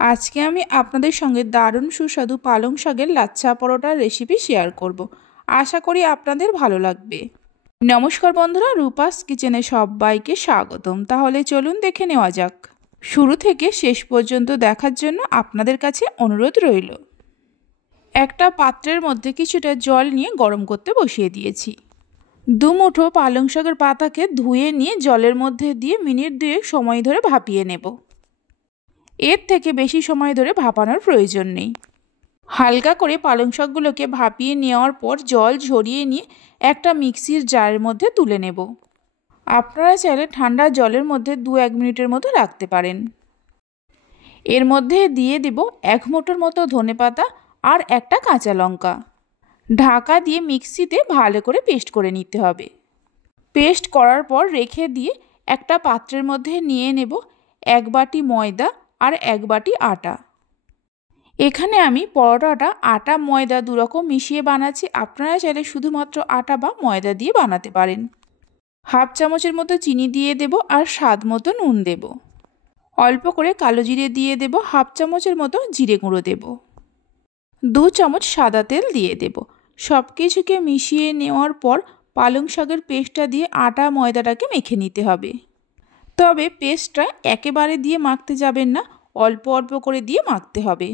আজকে আমি আপনাদের সঙ্গে দারুণ সুস্বাদু পালং শাকের লাচ্ছা পরোটার রেসিপি শেয়ার করব। আশা করি আপনাদের ভালো লাগবে। নমস্কার বন্ধুরা, রূপাস কিচেনে সবাইকে স্বাগতম। তাহলে চলুন দেখে নেওয়া যাক। শুরু থেকে শেষ পর্যন্ত দেখার জন্য আপনাদের কাছে অনুরোধ রইল। একটা পাত্রের মধ্যে কিছুটা জল নিয়ে গরম করতে বসিয়ে দিয়েছি। 2 মুঠো পালং শাকের পাতাকে ধুয়ে নিয়ে জলের মধ্যে দিয়ে মিনিট 2 সময় ধরে ভাপিয়ে নেব। এর থেকে বেশি সময় ধরে ভাপানোর প্রয়োজন নেই। হালকা করে পালং শাকগুলোকে ভাপিয়ে নেওয়ার পর জল ঝরিয়ে নিয়ে একটা মিক্সির জারের মধ্যে তুলে নেব। আপনারা চাইলে ঠান্ডা জলের মধ্যে 2-1 মিনিটের মতো রাখতে পারেন। এর মধ্যে দিয়ে দেব 1 মুঠোর মতো ধনেপাতা আর একটা কাঁচা লঙ্কা। ঢাকা দিয়ে মিক্সিতে ভালো করে পেস্ট করে নিতে হবে। পেস্ট করার পর রেখে দিয়ে একটা পাত্রের মধ্যে নিয়ে নেব 1 বাটি ময়দা আর 1 বাটি আটা। এখানে আমি পরোটাটা আটা ময়দা দুরকম মিশিয়ে বানাচ্ছি। আপনারা চাইলে শুধুমাত্র আটা বা ময়দা দিয়ে বানাতে পারেন। 1/2 চামচের মতো চিনি দিয়ে দেব আর স্বাদ মতো নুন দেব। অল্প করে কালো জিরে দিয়ে দেব, 1/2 চামচের মতো জিরে গুঁড়ো দেব। 2 চামচ সাদা তেল দিয়ে দেব। সব কিছুকে মিশিয়ে নেওয়ার পর পালং শাকের পেস্টটা দিয়ে আটা ময়দাটাকে মেখে নিতে হবে। তবে পেস্টটা একেবারে দিয়ে মাখতে যাবেন না, অল্প অল্প করে দিয়ে মাখতে হবে।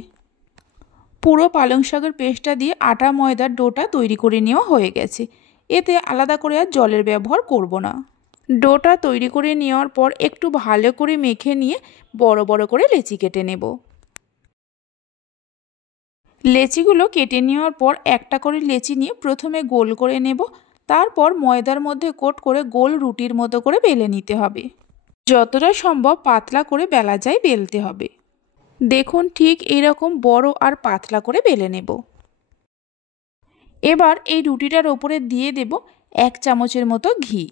পুরো পালং শাকের পেস্টটা দিয়ে আটা ময়দার ডোটা তৈরি করে নেওয়া হয়ে গেছে। এতে আলাদা করে আর জলের ব্যবহার করব না। ডোটা তৈরি করে নেওয়ার পর একটু ভালো করে মেখে নিয়ে বড় বড় করে লেচি কেটে নেব। লেচিগুলো কেটে নেওয়ার পর একটা করে লেচি নিয়ে প্রথমে গোল করে নেব। তারপর ময়দার মধ্যে কোট করে গোল রুটির মতো করে বেলে নিতে হবে। যতটা সম্ভব পাতলা করে বেলা যায় বেলতে হবে। দেখুন ঠিক এরকম বড় আর পাতলা করে বেলে নেব। এবার এই রুটিটার ওপরে দিয়ে দেব 1 চামচের মতো ঘি।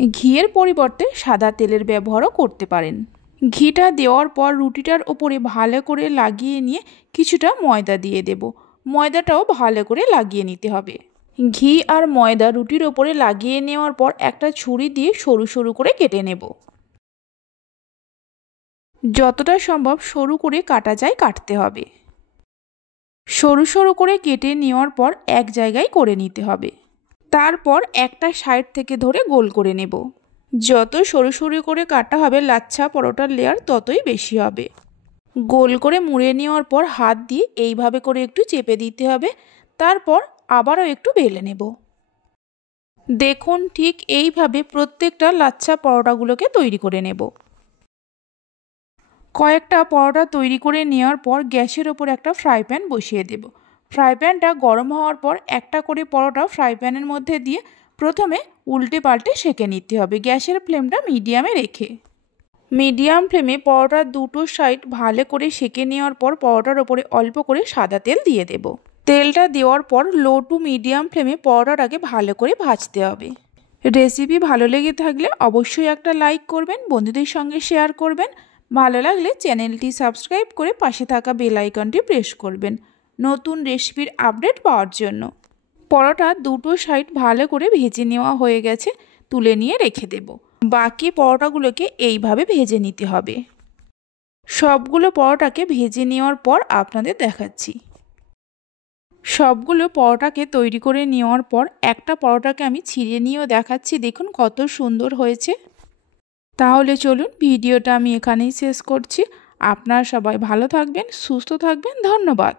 ঘিয়ের পরিবর্তে সাদা তেলের ব্যবহারও করতে পারেন। ঘিটা দেওয়ার পর রুটিটার ওপরে ভালো করে লাগিয়ে নিয়ে কিছুটা ময়দা দিয়ে দেব। ময়দাটাও ভালো করে লাগিয়ে নিতে হবে। ঘি আর ময়দা রুটির ওপরে লাগিয়ে নেওয়ার পর একটা ছুরি দিয়ে সরু সরু করে কেটে নেব। যতটা সম্ভব সরু করে কাটা যায় কাটতে হবে। সরু সরু করে কেটে নেওয়ার পর এক জায়গায় করে নিতে হবে। তারপর একটা সাইড থেকে ধরে গোল করে নেব। যত সরু সরু করে কাটা হবে লাচ্ছা পরোটার লেয়ার ততই বেশি হবে। গোল করে মুড়ে নেওয়ার পর হাত দিয়ে এইভাবে করে একটু চেপে দিতে হবে। তারপর আবারও একটু বেলে নেব। দেখুন ঠিক এইভাবে প্রত্যেকটা লাচ্ছা পরোটাগুলোকে তৈরি করে নেব। কয়েকটা পরোটা তৈরি করে নেওয়ার পর গ্যাসের ওপর একটা ফ্রাই প্যান বসিয়ে দেব। ফ্রাই প্যানটা গরম হওয়ার পর একটা করে পরোটা ফ্রাই প্যানের মধ্যে দিয়ে প্রথমে উল্টে পাল্টে সেঁকে নিতে হবে, গ্যাসের ফ্লেমটা মিডিয়ামে রেখে। মিডিয়াম ফ্লেমে পরোটার দুটো সাইড ভালো করে সেঁকে নেওয়ার পর পরোটার ওপরে অল্প করে সাদা তেল দিয়ে দেব। তেলটা দেওয়ার পর লো টু মিডিয়াম ফ্লেমে পরোটাটাকে ভালো করে ভাজতে হবে। রেসিপি ভালো লেগে থাকলে অবশ্যই একটা লাইক করবেন, বন্ধুদের সঙ্গে শেয়ার করবেন। ভালো লাগলে চ্যানেলটি সাবস্ক্রাইব করে পাশে থাকা বেল আইকনটি প্রেস করবেন নতুন রেসিপির আপডেট পাওয়ার জন্য। পরোটা দুটো সাইড ভালো করে ভেজে নেওয়া হয়ে গেছে, তুলে নিয়ে রেখে দেব। বাকি পরোটাগুলোকে এইভাবে ভেজে নিতে হবে। সবগুলো পরোটাকে ভেজে নেওয়ার পর আপনাদের দেখাচ্ছি। সবগুলো পরোটাকে তৈরি করে নেওয়ার পর একটা পরোটাকে আমি ছিঁড়ে নিয়েও দেখাচ্ছি। দেখুন কত সুন্দর হয়েছে। তাহলে চলুন ভিডিওটা আমি এখানেই শেষ করছি। আপনারা সবাই ভালো থাকবেন, সুস্থ থাকবেন। ধন্যবাদ।